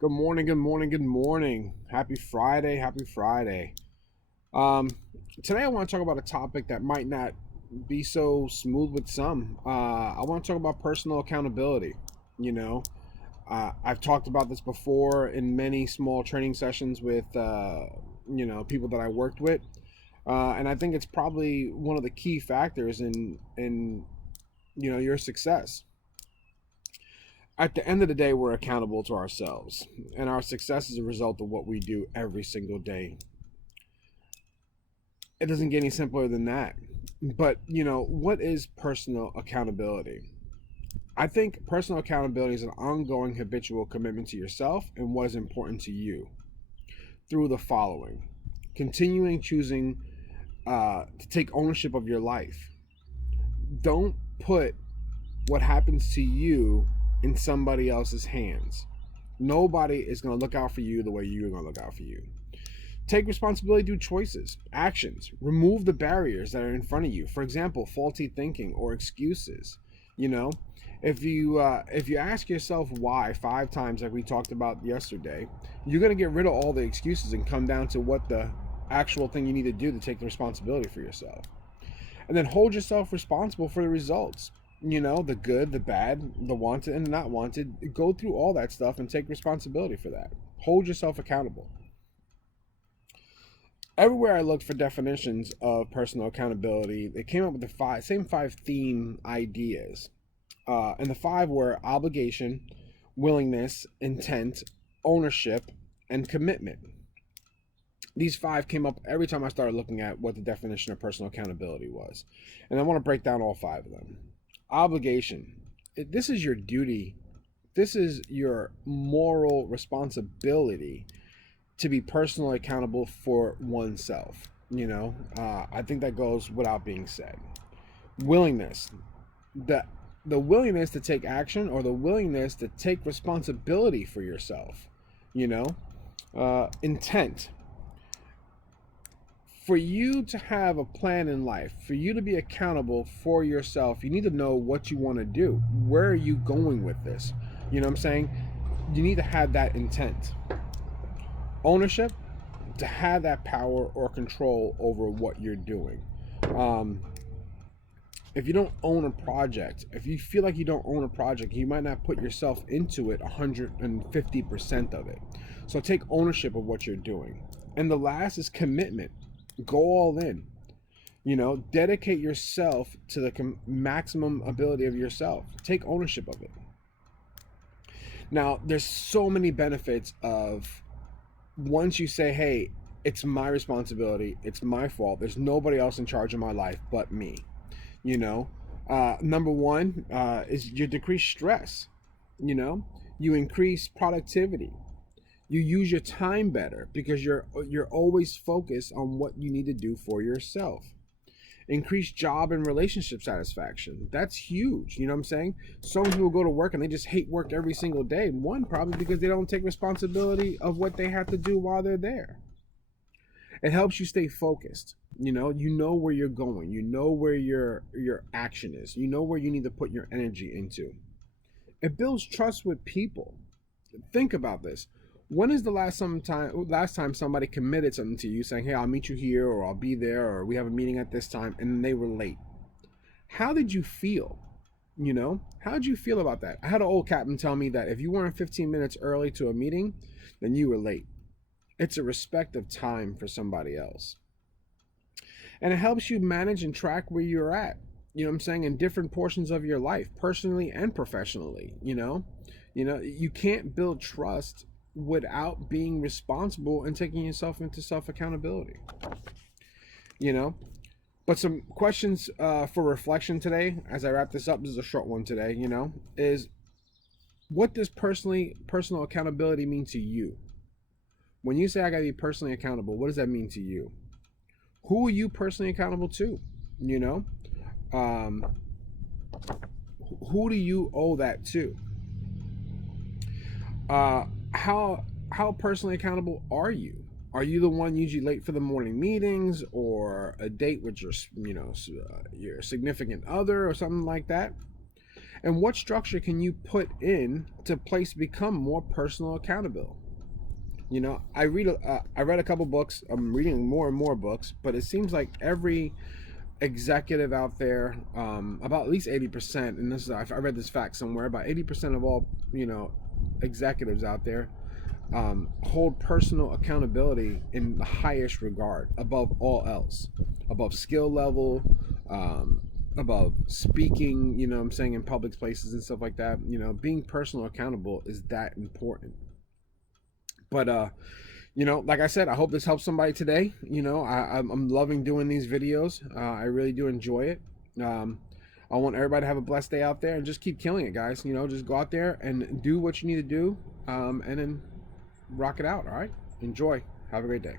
Good morning, good morning, good morning. Happy Friday, happy Friday. Um, Today I want to talk about a topic that might not be so smooth with some. I want to talk about personal accountability. You know, I've talked about this before in many small training sessions with, people that I worked with. And I think it's probably one of the key factors in your success. At the end of the day, we're accountable to ourselves, and our success is a result of what we do every single day. It doesn't get any simpler than that. But, what is personal accountability? I think personal accountability is an ongoing habitual commitment to yourself and what is important to you through the following: continuing choosing to take ownership of your life. Don't put what happens to you in somebody else's hands. Nobody is going to look out for you the way you're going to look out for you. Take responsibility through choices, actions. Remove the barriers that are in front of you. For example, faulty thinking or excuses. You know, if you ask yourself why 5 times, like we talked about yesterday, you're gonna get rid of all the excuses and come down to what the actual thing you need to do to take the responsibility for yourself. And then hold yourself responsible for the results. The good, the bad, the wanted, and the not wanted. Go through all that stuff and take responsibility for that. Hold yourself accountable. Everywhere I looked for definitions of personal accountability, they came up with the same five theme ideas. And the five were obligation, willingness, intent, ownership, and commitment. These five came up every time I started looking at what the definition of personal accountability was. And I want to break down all five of them. Obligation. This is your duty. This is your moral responsibility to be personally accountable for oneself. I think that goes without being said. Willingness. The willingness to take action, or the willingness to take responsibility for yourself. Intent. For you to have a plan in life, for you to be accountable for yourself, you need to know what you want to do. Where are you going with this? You know what I'm saying? You need to have that intent. Ownership, to have that power or control over what you're doing. If you don't own a project, if you feel like you don't own a project, you might not put yourself into it 150% of it. So take ownership of what you're doing. And the last is commitment. Go all in. Dedicate yourself to the maximum ability of yourself. Take ownership of it. Now, there's so many benefits of once you say, hey, it's my responsibility, it's my fault, there's nobody else in charge of my life but me. Number one is you decrease stress. You increase productivity. You use your time better because you're always focused on what you need to do for yourself. Increase job and relationship satisfaction. That's huge. You know what I'm saying? So many people go to work and they just hate work every single day. One, probably because they don't take responsibility of what they have to do while they're there. It helps you stay focused. You know where you're going. You know where your action is. You know where you need to put your energy into. It builds trust with people. Think about this. When is the last time somebody committed something to you, saying, hey, I'll meet you here, or I'll be there, or we have a meeting at this time, and they were late? How did you feel? How did you feel about that? I had an old captain tell me that if you weren't 15 minutes early to a meeting, then you were late. It's a respect of time for somebody else. And it helps you manage and track where you're at, in different portions of your life, personally and professionally. You can't build trust without being responsible and taking yourself into self accountability. But some questions for reflection today, as I wrap this up. This is a short one today. Is what does personal accountability mean to you? When you say I gotta be personally accountable, what does that mean to you? Who are you personally accountable to? Who do you owe that to? How personally accountable are you? Are you the one usually late for the morning meetings, or a date with your significant other, or something like that? And what structure can you put in to place become more personal accountable? You know, I read a couple books. I'm reading more and more books, but it seems like every executive out there, about at least 80%, and this is, I read this fact somewhere, about 80% of all, executives out there, hold personal accountability in the highest regard above all else, above skill level, above speaking, I'm saying, in public places and stuff like that. Being personal accountable is that important. But like I said, I hope this helps somebody today. I'm loving doing these videos. I really do enjoy it. I want everybody to have a blessed day out there and just keep killing it, guys. Just go out there and do what you need to do, and then rock it out. All right, enjoy. Have a great day.